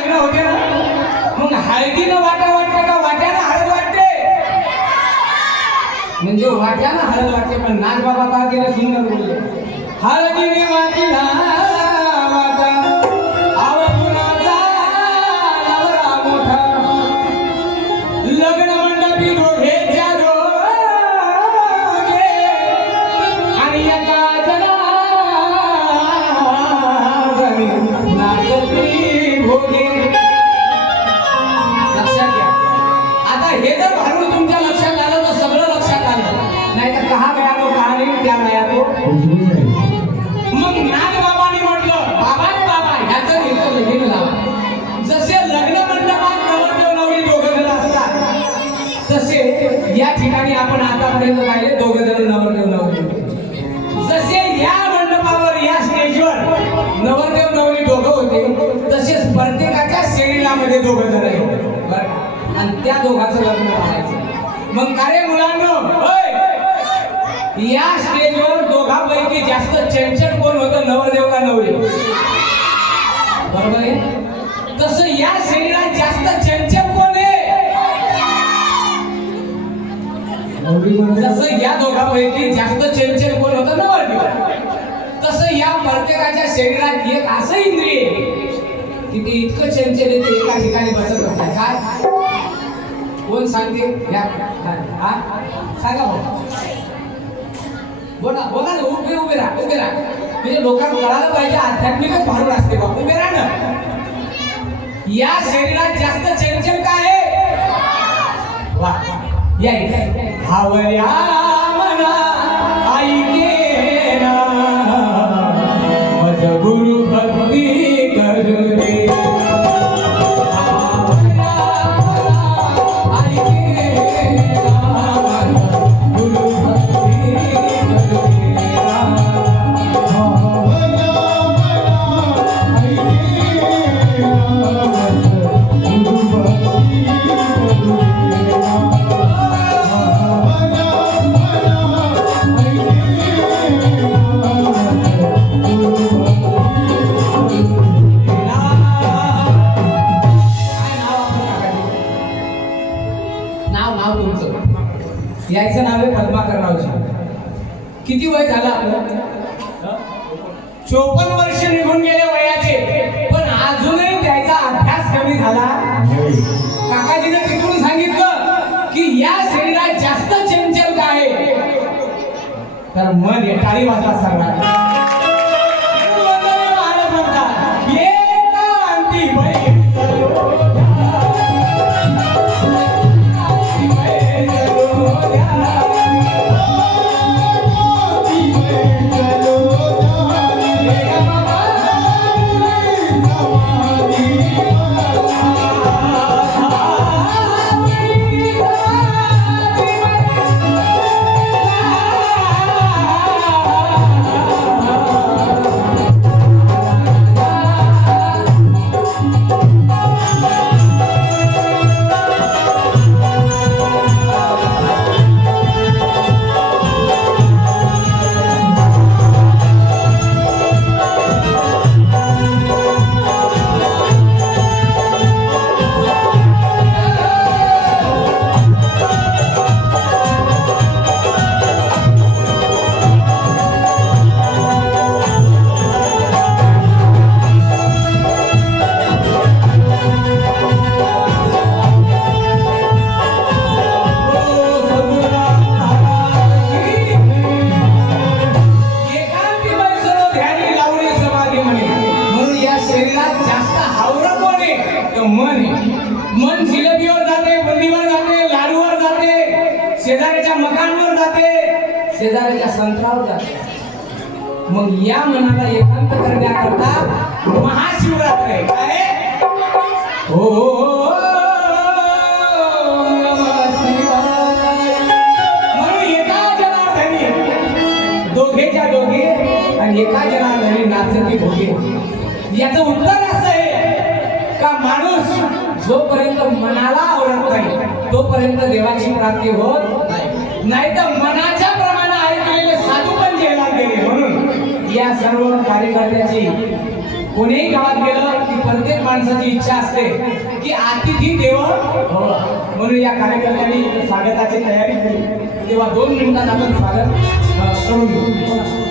लग्न होते ना, मग हळदीनं वाटा वाटते का वाट्यानं हळद वाटते? म्हणजे वाट्यानं हळद वाटते, पण नाग बाबा का केलं सुंदर बोलले, हळदीने वाटीला वाटा आवडुनाचा नवरा मोठा, लग्न मंडपी दोघेच्या दोघे आणि एका जनार्दनी नाचती भोगे. लक्षात घ्या. आता हे जर भारूड तुमच्या लक्षात आलं तर सगळं लक्षात आलं, नाही तर कहा गया तो कहाणी क्या गया तो. मग नागबाबांनी म्हटलं, बाबा रे बाबा ह्याचं ह्याचं लगीन लावा. जसे लग्न मंडपात नवरदेव नवरी दोघं जण असतात, तसे या ठिकाणी आपण आतापर्यंत पाहिले दोघं जण नवरदेव नवरी. जसे या मंडपावर या स्टेजवर नवरदेव नवरी दोघं होते, तसेच प्रत्येकाच्या शरीरामध्ये दोघं जण आहेत बरं, आणि त्या दोघांचं लग्न करायचं. मग काय मुलांनो, या स्टेजवर दोघांपैकी जास्त चंचल कोण होतं, नवरदेव का नवरी? बरोबर आहे. तसं या शरीरात जास्त चंचल कोण आहे? जसं या दोघांपैकी जास्त चंचल कोण होतं, नवरदेव. तसं या प्रत्येकाच्या शरीरात एक असं इंद्रिय आहे की ते इतकं चंचल आहे, ते एका ठिकाणी बसत असतात. काय कोण सांगते? हा सांगा भाऊ, बोला बोला ना, उभे उभे राहा, उभे राहा. म्हणजे लोकांना कळायला पाहिजे आध्यात्मिकच भारूड असते बा. उभे राहा ना. या शरीरात जास्त चंचल काय आहे? वा या हावऱ्या मना ऐके ना मज गुरु भक्ती करू दे. यायचं नाव आहे पद्माकर रावजी. किती वय झालं आपलं? 54 वर्ष निघून गेले वयाचे, पण अजूनही त्याचा अभ्यास कमी झाला. काकाजीने तिथून सांगितलं की या शरीरात जास्त चंचल काय आहे, तर मन आहे. टाळी वाजता सांगणार मन जिलेबीवर जाते, बुंदीवर जाते, लाडूवर जाते, शेजाऱ्याच्या मकानवर जाते, शेजाऱ्याच्या संत्रावर जाते. मग या मनाला एकांत करण्याकरता महाशिवरात्र आहे. काय हो म्हणून एका जनार्दनी दोघेच्या दोघे आणि एका जनार्दनी नाचती भोगे. याचं उत्तर असं आहे का माणूस जोपर्यंत मनाला आवडत नाही तोपर्यंत देवाची प्राप्ती होत नाही. तर मनाच्या प्रमाणे ऐकलेले साधू पण जेलात गेले. म्हणून या सर्व कार्यकर्त्याची कोणीही गावात गेलं की प्रत्येक माणसाची इच्छा असते की अतिथी देव भव. म्हणून या कार्यकर्त्यांनी स्वागताची तयारी केली. तेव्हा 2 मिनिटात आपण स्वागत करून घेऊ.